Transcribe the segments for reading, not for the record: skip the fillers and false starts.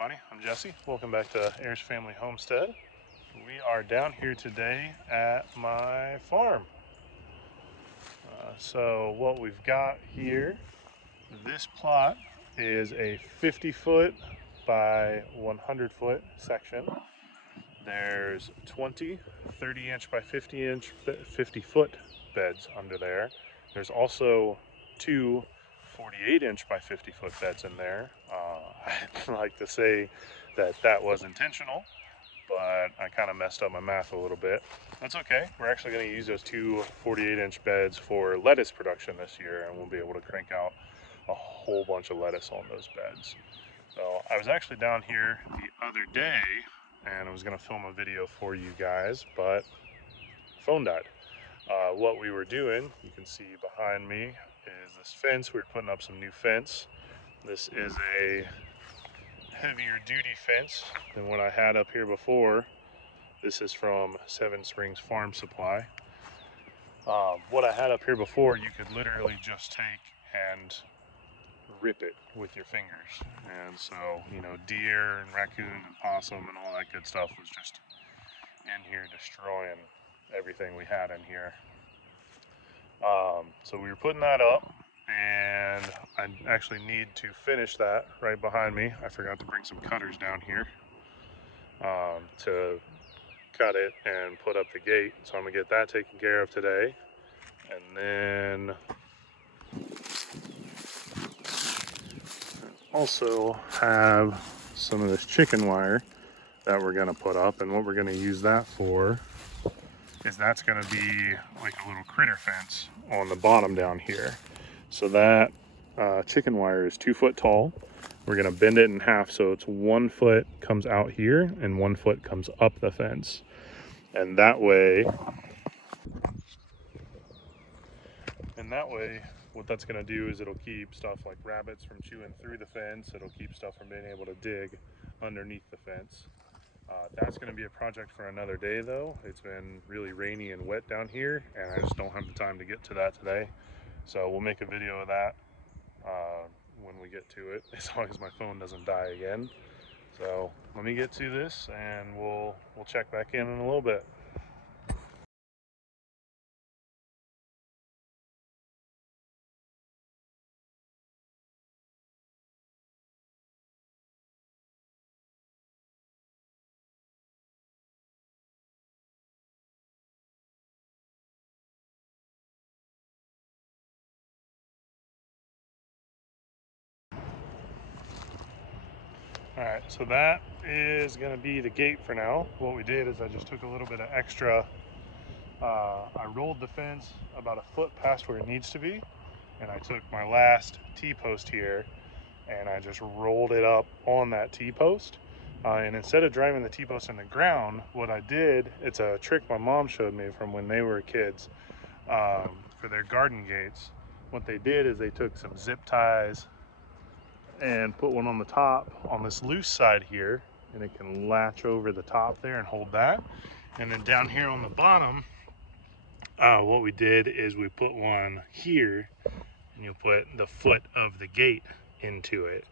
everybody. I'm Jesse. Welcome back to Ayers Family Homestead. We are down here today at my farm. So what we've got here, this plot is a 50-foot by 100-foot section. There's 20 30-inch by 50-foot beds under there. There's also two 48-inch by 50-foot beds in there. I'd like to say that was intentional, but I kind of messed up my math a little bit. That's okay. We're actually going to use those two 48-inch beds for lettuce production this year, and we'll be able to crank out a whole bunch of lettuce on those beds. So I was actually down here the other day, and I was going to film a video for you guys, but phone died. What we were doing, you can see behind me, is this fence. We were putting up some new fence. This is a heavier duty fence than what I had up here before. This is from Seven Springs Farm Supply. What I had up here before, you could literally just take and rip it with your fingers. And so, you know, deer and raccoon and possum and all that good stuff was just in here destroying everything we had in here. So we were putting that up, and I actually need to finish that right behind me. I forgot to bring some cutters down here to cut it and put up the gate. So I'm gonna get that taken care of today. And then also have some of this chicken wire that we're gonna put up, and what we're gonna use that for is that's gonna be like a little critter fence on the bottom down here. So that chicken wire is 2 foot tall. We're gonna bend it in half so it's 1 foot comes out here and 1 foot comes up the fence. And that way, what that's gonna do is it'll keep stuff like rabbits from chewing through the fence. It'll keep stuff from being able to dig underneath the fence. That's going to be a project for another day though. It's been really rainy and wet down here, and I just don't have the time to get to that today. So we'll make a video of that when we get to it, as long as my phone doesn't die again. So let me get to this, and we'll check back in a little bit. All right, so that is going to be the gate for now. What we did is I just took a little bit of extra. I rolled the fence about a foot past where it needs to be, and I took my last T-post here and I just rolled it up on that T-post. And instead of driving the T-post in the ground, what I did, it's a trick my mom showed me from when they were kids for their garden gates. What they did is they took some zip ties and put one on the top on this loose side here, and it can latch over the top there and hold that. And then down here on the bottom, what we did is we put one here, and you'll put the foot of the gate into it.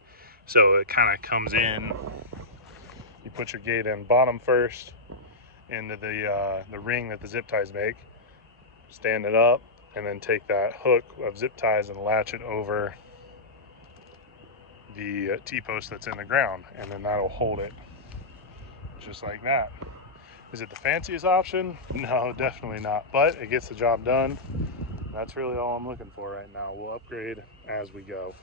So it kind of comes in, you put your gate in bottom first into the ring that the zip ties make, stand it up, and then take that hook of zip ties and latch it over the T-post that's in the ground, and then that'll hold it just like that. Is it the fanciest option? No, definitely not, but it gets the job done. That's really all I'm looking for right now. We'll upgrade as we go.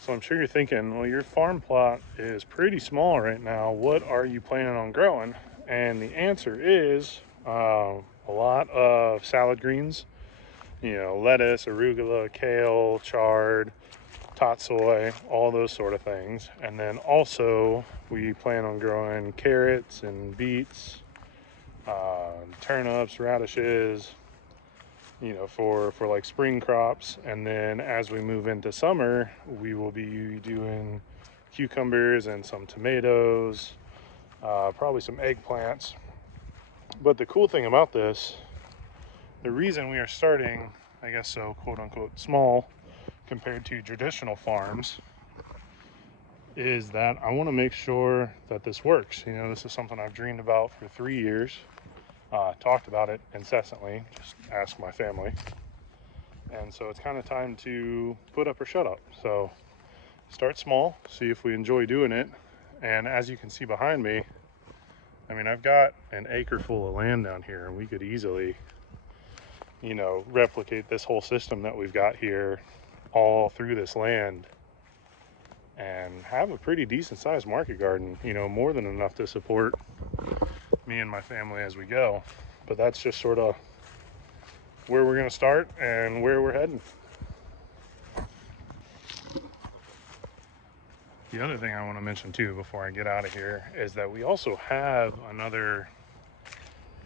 So I'm sure you're thinking, well, your farm plot is pretty small right now. What are you planning on growing? And the answer is a lot of salad greens, you know, lettuce, arugula, kale, chard, tatsoi, all those sort of things. And then also we plan on growing carrots and beets, turnips, radishes, you know, for like spring crops. And then as we move into summer, we will be doing cucumbers and some tomatoes, probably some eggplants. But the cool thing about this, the reason we are starting, I guess so, quote unquote, small compared to traditional farms, is that I want to make sure that this works. You know, this is something I've dreamed about for 3 years. Talked about it incessantly, just ask my family. And so it's kind of time to put up or shut up. So start small, see if we enjoy doing it. And as you can see behind me, I mean, I've got an acre full of land down here, and we could easily, you know, replicate this whole system that we've got here all through this land and have a pretty decent sized market garden, you know, more than enough to support me and my family as we go. But that's just sort of where we're going to start and where we're heading. The other thing I want to mention too before I get out of here is that we also have another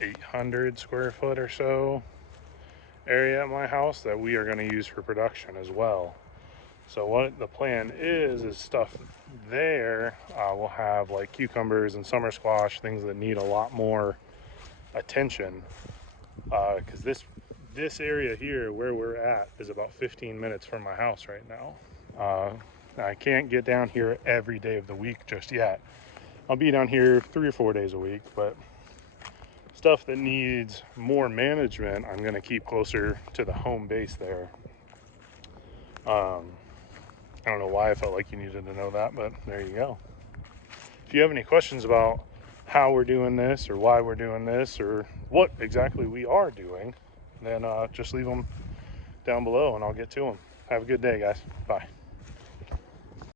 800 square foot or so area at my house that we are going to use for production as well. So what the plan is stuff there. We'll have like cucumbers and summer squash, things that need a lot more attention, because this area here where we're at is about 15 minutes from my house right now. I can't get down here every day of the week just yet. I'll be down here 3 or 4 days a week, but stuff that needs more management I'm going to keep closer to the home base there. I don't know why I felt like you needed to know that, but there you go. If you have any questions about how we're doing this or why we're doing this or what exactly we are doing, then just leave them down below and I'll get to them. Have a good day, guys. Bye.